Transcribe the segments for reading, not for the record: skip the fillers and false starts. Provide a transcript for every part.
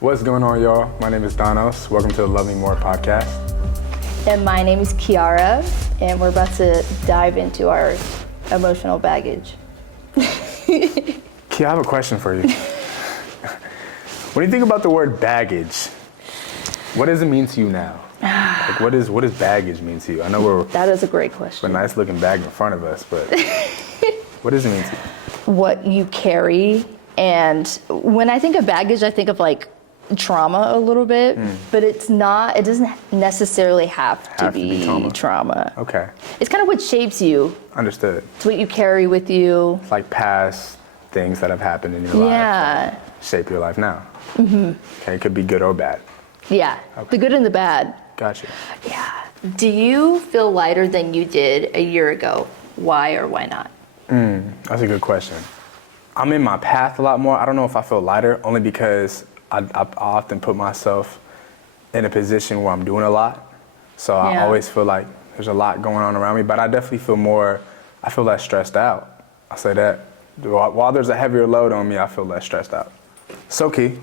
What's going on, y'all? My name is Thanos. Welcome to the Love Me More podcast. And my name is Kiara, and we're about to dive into our emotional baggage. Kia, I have a question for you. When you think about the word baggage, what does it mean to you now? Like, what does baggage mean to you? I know That is a great question. a nice looking bag in front of us, but what does it mean to you? What you carry, and when I think of baggage, I think of like trauma a little bit, but it doesn't necessarily have to be trauma. Okay. It's kind of what shapes you. Understood. It's what you carry with you. It's like past things that have happened in your life that shape your life now. Mm-hmm. Okay, it could be good or bad. Yeah, the good and the bad. Gotcha. Yeah. Do you feel lighter than you did a year ago? Why or why not? That's a good question. I'm in my path a lot more. I don't know if I feel lighter, only because I often put myself in a position where I'm doing a lot. So I always feel like there's a lot going on around me, but I definitely I feel less stressed out. I'll say that. While there's a heavier load on me, I feel less stressed out. So Key,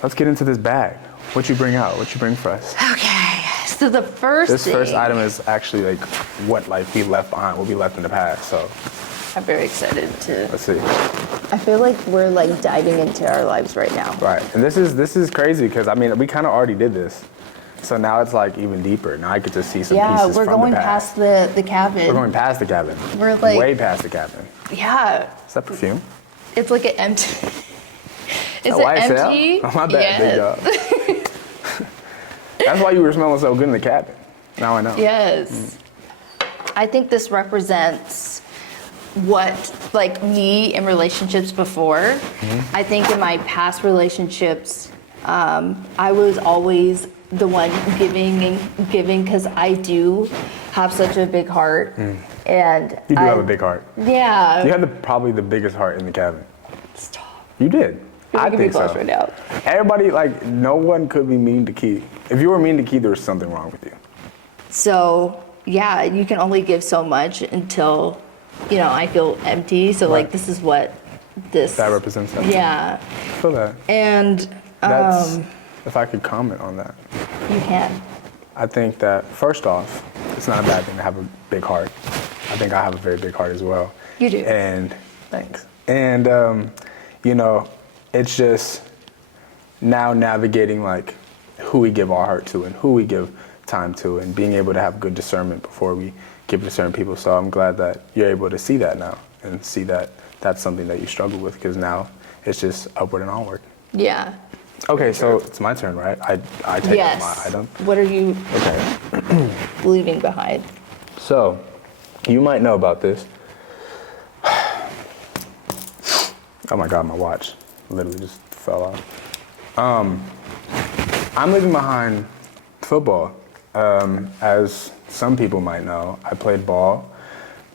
let's get into this bag. What you bring out? What you bring for us? Okay, so the first item is actually like what we left behind, what we left in the past, so. I'm very excited to. Let's see. I feel like we're like diving into our lives right now. Right, and this is crazy because I mean we kind of already did this, so now it's like even deeper. Now I get to see some pieces from the past. Yeah, we're going past the cabin. We're going past the cabin. We're like way past the cabin. Yeah. Is that perfume? It's like an empty. It's an YSL? empty. Oh, my bad, big dog. That's why you were smelling so good in the cabin. Now I know. Yes. I think this represents what like me in relationships before. I think in my past relationships, I was always the one giving because I do have such a big heart. And you do have a big heart. Yeah. You had probably the biggest heart in the cabin. Stop. You did. I think so. Right now. Everybody, like, no one could be mean to Key. If you were mean to Key, there was something wrong with you. So yeah, you can only give so much until, I feel empty. So like this is what that represents that. Yeah. I feel that. And if I could comment on that. You can. I think that first off, it's not a bad thing to have a big heart. I think I have a very big heart as well. You do. And thanks. And it's just now navigating like who we give our heart to and who we give time to, and being able to have good discernment before we give it to certain people. So I'm glad that you're able to see that now and see that that's something that you struggle with, because now it's just upward and onward. Yeah. Okay, so it's my turn, right? I take out my item. What are you leaving behind? So, you might know about this. Oh my God, my watch literally just fell off. I'm leaving behind football. As some people might know, I played ball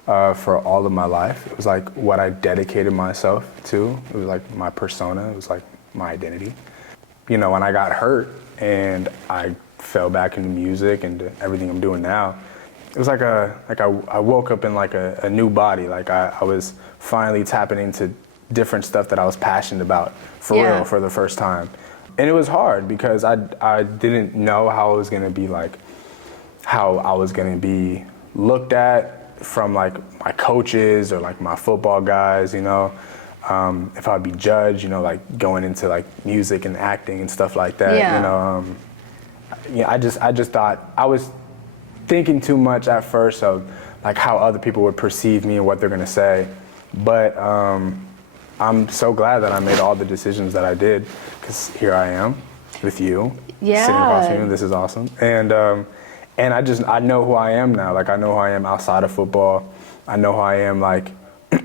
for all of my life. It was like what I dedicated myself to. It was like my persona. It was like my identity. When I got hurt and I fell back into music and everything I'm doing now, it was like I woke up in like a new body. Like I was finally tapping into different stuff that I was passionate about for real for the first time. And it was hard because I didn't know how it was gonna be, like how I was gonna be looked at from like my coaches or like my football guys, if I'd be judged, like going into like music and acting and stuff like that. I just thought I was thinking too much at first of like how other people would perceive me and what they're gonna say. But I'm so glad that I made all the decisions that I did, because here I am with you, sitting across from you. This is awesome. And I know who I am now. Like I know who I am outside of football. I know who I am like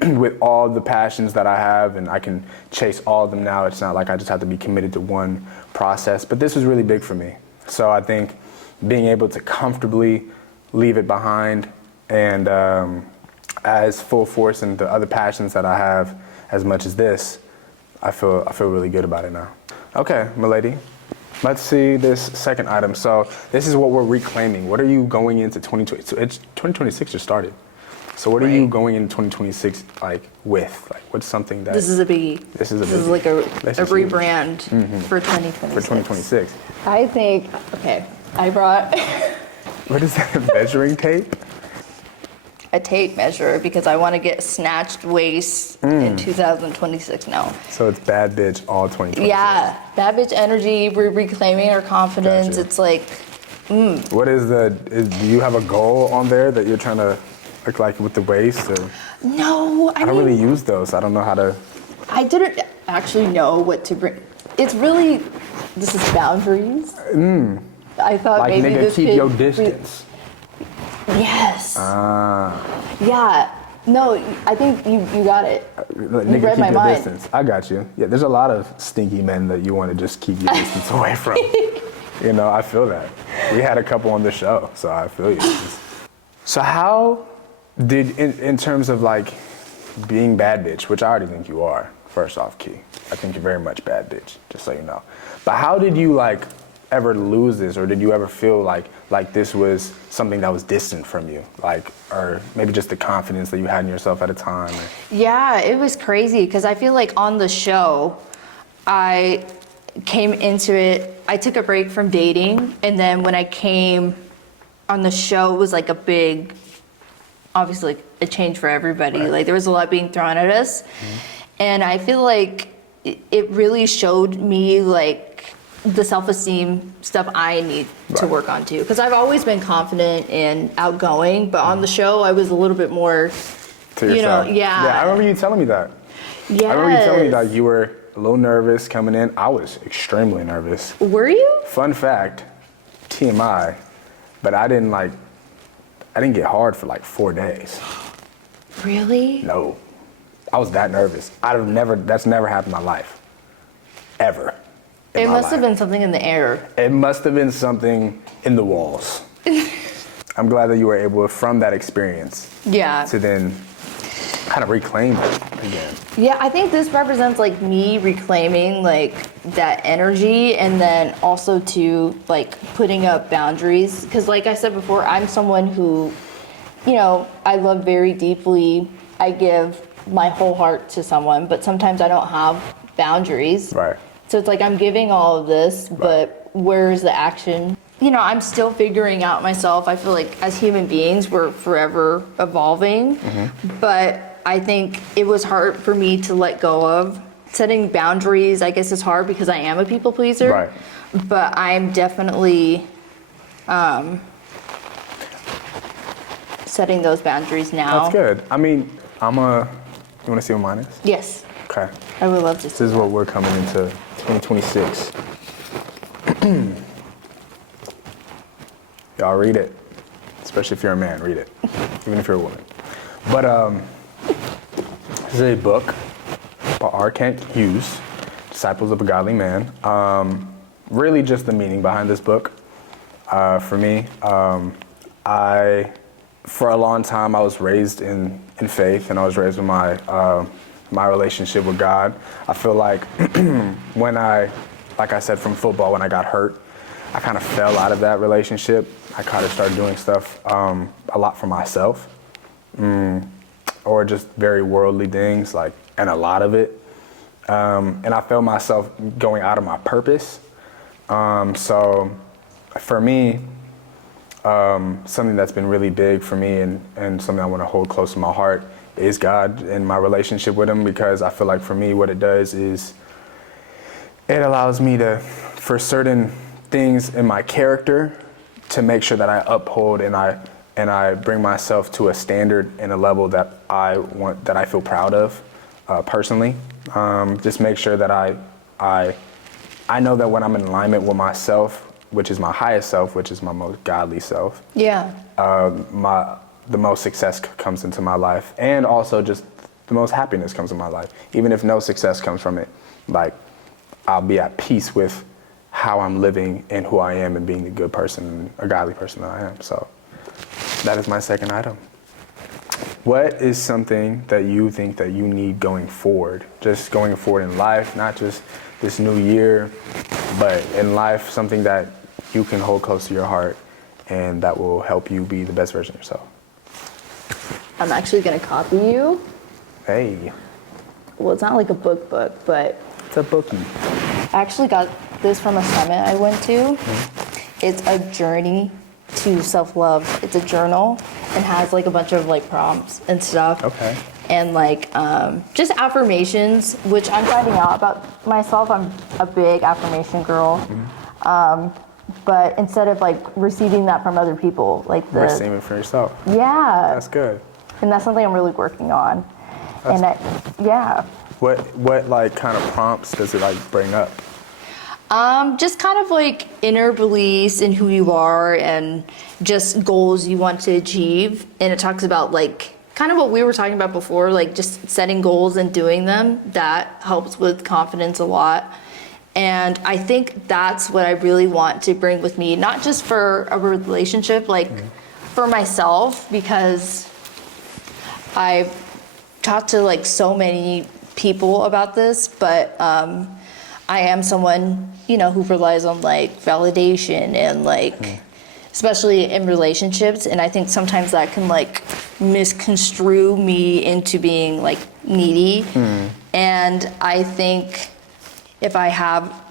with all the passions that I have, and I can chase all of them now. It's not like I just have to be committed to one process. But this was really big for me. So I think being able to comfortably leave it behind and as full force in the other passions that I have as much as this, I feel really good about it now. Okay, milady, let's see this second item. So this is what we're reclaiming. What are you going into 2020? So it's 2026 just started. So what are Right. you going in 2026 like with? Like what's something that This is a biggie. This is a This is biggie. like a This is huge. rebrand for 2026. for 2026? I think, okay, I brought What is that? Measuring tape? a tape measure because I want to get snatched waist in 2026 now. So it's bad bitch all 2026. Yeah, bad bitch energy. We're reclaiming our confidence. Gotcha. It's like, What is do you have a goal on there that you're trying to look like with the waist? Or, no, I I don't mean, really use those. I don't know how to. I didn't actually know what to bring. It's really, this is boundaries. I thought Like maybe nigga, this keep could your distance. Yes. Ah, Yeah. No, I think you got it. nigga, read keep my your mind. distance. I got you. Yeah, there's a lot of stinky men that you want to just keep your distance away from. You know, I feel that. We had a couple on the show, so I feel you. So how did, in terms of like being bad bitch, which I already think you are, first off, Key. I think you're very much bad bitch, just so you know. But how did you like ever lose this, or did you ever feel like this was something that was distant from you, like, or maybe just the confidence that you had in yourself at a time? Or... Yeah, it was crazy because I feel like on the show, I came into it, I took a break from dating, and then when I came on the show, it was like a big, obviously like a change for everybody. Right. Like there was a lot being thrown at us. And I feel like it really showed me like the self-esteem stuff I need to Right. work on too. Because I've always been confident and outgoing, but on the show I was a little bit more, To you know, yourself? yeah. Yeah, I remember you telling me that. Yes. I remember you telling me that you were a little nervous coming in. I was extremely nervous. Were you? Fun fact, TMI, but I didn't get hard for like 4 days. Really? No, I was that nervous. That's never happened in my life. Ever. in It my must have life. been something in the air. It must have been something in the walls. I'm glad that you were able, from that experience, Yeah. to then kind of reclaim it again. Yeah, I think this represents like me reclaiming like that energy, and then also to like putting up boundaries. Because like I said before, I'm someone who, you know, I love very deeply. I give my whole heart to someone, but sometimes I don't have boundaries. Right. So it's like I'm giving all of this, but where's the action? You know, I'm still figuring out myself. I feel like as human beings, we're forever evolving. But I think it was hard for me to let go of. Setting boundaries, I guess, is hard because I am a people pleaser. Right. But I'm definitely setting those boundaries now. That's good. I mean, you want to see what mine is? Yes, Okay. I would love to This see is that. what we're coming into 2026. Y'all read it, especially if you're a man, read it, even if you're a woman. But this is a book by R. Kent Hughes, Disciples of a Godly Man. Really just the meaning behind this book. For me, for a long time, I was raised in faith, and I was raised with my relationship with God. I feel like when like I said, from football, when I got hurt, I kind of fell out of that relationship. I kind of started doing stuff a lot for myself, or just very worldly things, and a lot of it. And I felt myself going out of my purpose. So for me, something that's been really big for me and something I want to hold close to my heart is God and my relationship with him, because I feel like for me what it does is it allows me to, for certain things in my character, to make sure that I uphold and I bring myself to a standard and a level that I feel proud of personally. Just make sure that I know that when I'm in alignment with myself, which is my highest self, which is my most godly self, Yeah. the most success comes into my life, and also just the most happiness comes in my life. Even if no success comes from it, I'll be at peace with how I'm living and who I am and being the good person, a godly person that I am. So that is my second item. What is something that you think that you need going forward? Just going forward in life, not just this new year, but in life, something that you can hold close to your heart and that will help you be the best version of yourself. I'm actually gonna copy you. Hey, Well, it's not like a book, but it's a bookie. I actually got this from a summit I went to. It's a journey to self-love. It's a journal and has like a bunch of like prompts and stuff. Okay. And like just affirmations, which I'm finding out about myself. I'm a big affirmation girl. But instead of like receiving that from other people, like Receive it for yourself. yeah, That's good. and that's something I'm really working on. Yeah. What like kind of prompts does it like bring up? Just kind of like inner beliefs in who you are and just goals you want to achieve. And it talks about like kind of what we were talking about before, like just setting goals and doing them. That helps with confidence a lot. And I think that's what I really want to bring with me, not just for a relationship, like for myself, because I've talked to like so many people about this, but I am someone, you know, who relies on like validation and like, especially in relationships. And I think sometimes that can like misconstrue me into being like needy. And I think if I have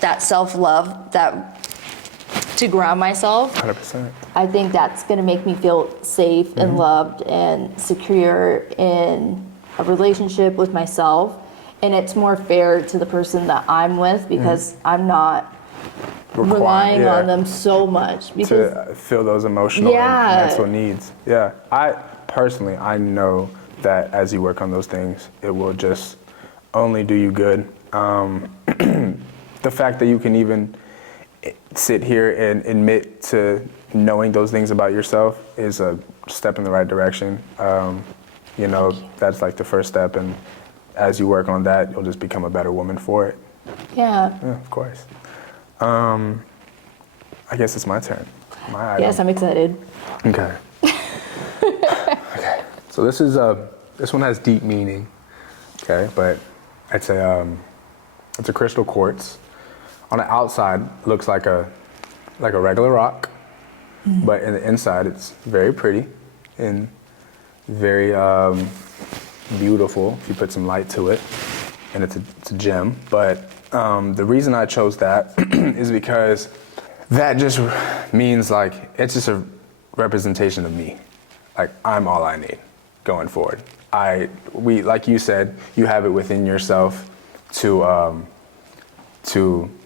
that self-love, that to ground myself, 100%. I think that's going to make me feel safe and loved and secure in a relationship with myself. And it's more fair to the person that I'm with because I'm not relying on them so much. Because to fill those emotional Yeah. and mental needs. Yeah. I know that as you work on those things, it will just only do you good. The fact that you can even sit here and admit to knowing those things about yourself is a step in the right direction. You know, that's like the first step, and as you work on that, you'll just become a better woman for it. yeah. Yeah, of course. I guess it's my turn. My item. Yes, I'm excited. Okay. Okay. So this one has deep meaning. Okay, but it's a crystal quartz. On the outside, looks like a regular rock, but in the inside, it's very pretty and very beautiful if you put some light to it, and it's a gem. But the reason I chose that is because that just means like it's just a representation of me. Like I'm all I need going forward. We like you said, you have it within yourself to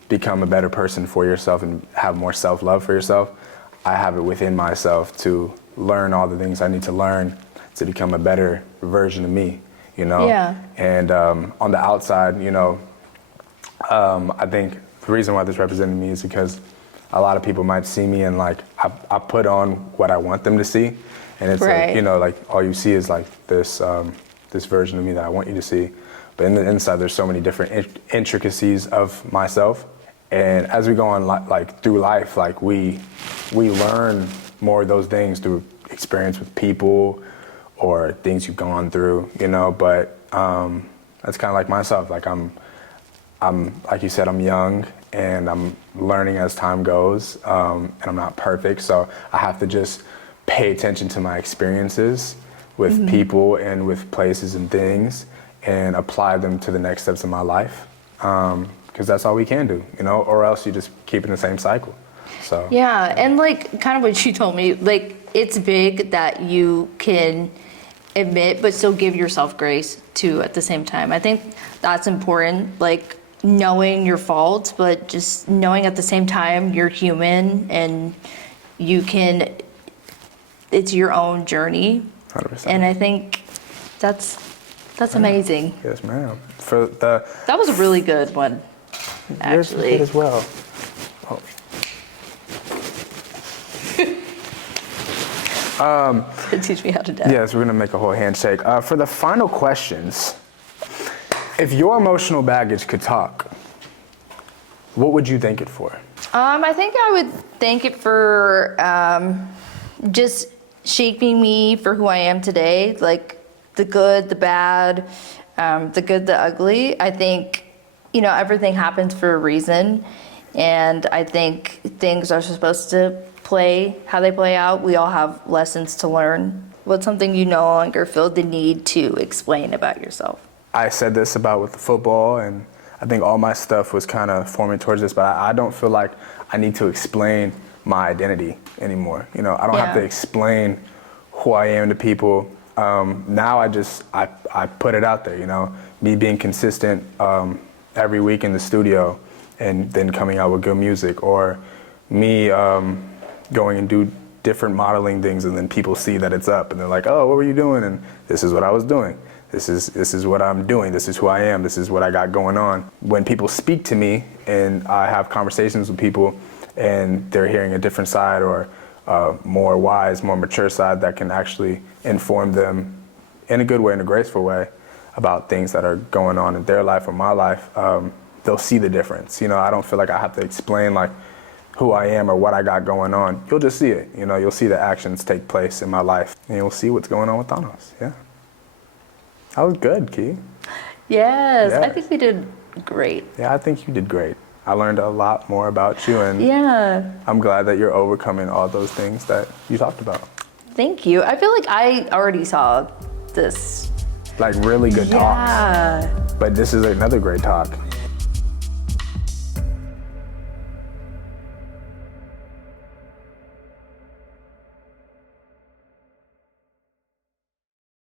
become a better person for yourself and have more self-love for yourself. I have it within myself to learn all the things I need to learn to become a better version of me, you know? Yeah. And on the outside, you know, I think the reason why this represented me is because a lot of people might see me and like, I put on what I want them to see. And it's Right. like, you know, like all you see is like this version of me that I want you to see. But in the inside, there's so many different intricacies of myself. And as we go on like through life, like we learn more of those things through experience with people or things you've gone through, you know. But that's kind of like myself. Like I'm like you said, I'm young and I'm learning as time goes, and I'm not perfect, so I have to just pay attention to my experiences with people and with places and things and apply them to the next steps of my life. Because that's all we can do, you know, or else you just keep in the same cycle. So Yeah, and like kind of what you told me, like it's big that you can admit but still give yourself grace too at the same time. I think that's important, like knowing your faults, but just knowing at the same time you're human and it's your own journey. 100%. And I think that's amazing. Yes, ma'am. That was a really good one, Yours was actually. good as well. Teach me how to dance. Yes, we're gonna make a whole handshake. For the final questions, if your emotional baggage could talk, what would you thank it for? I think I would thank it for just shaping me for who I am today, like the good, the bad, the good, the ugly. I think, you know, everything happens for a reason, and I think things are supposed to play how they play out. We all have lessons to learn What's something you no longer feel the need to explain about yourself? I said this about with the football, and I think all my stuff was kind of forming towards this, but I don't feel like I need to explain my identity anymore. You know, I don't have to explain who I am to people. Now I put it out there, you know, me being consistent every week in the studio and then coming out with good music, or me going and do different modeling things, and then people see that it's up and they're like, oh, what were you doing? And this is what I was doing. This is what I'm doing. This is who I am. This is what I got going on. When people speak to me and I have conversations with people and they're hearing a different side, or more wise, more mature side that can actually inform them in a good way, in a graceful way, about things that are going on in their life or my life, they'll see the difference. You know, I don't feel like I have to explain like who I am or what I got going on. You'll just see it. You know, you'll see the actions take place in my life, and you'll see what's going on with Thanos. Yeah. That was good, Key. Yes, Yeah. I think we did great. Yeah, I think you did great. I learned a lot more about you, and I'm glad that you're overcoming all those things that you talked about. Thank you. I feel like I already saw this. Like really good talks. Yeah. But this is another great talk.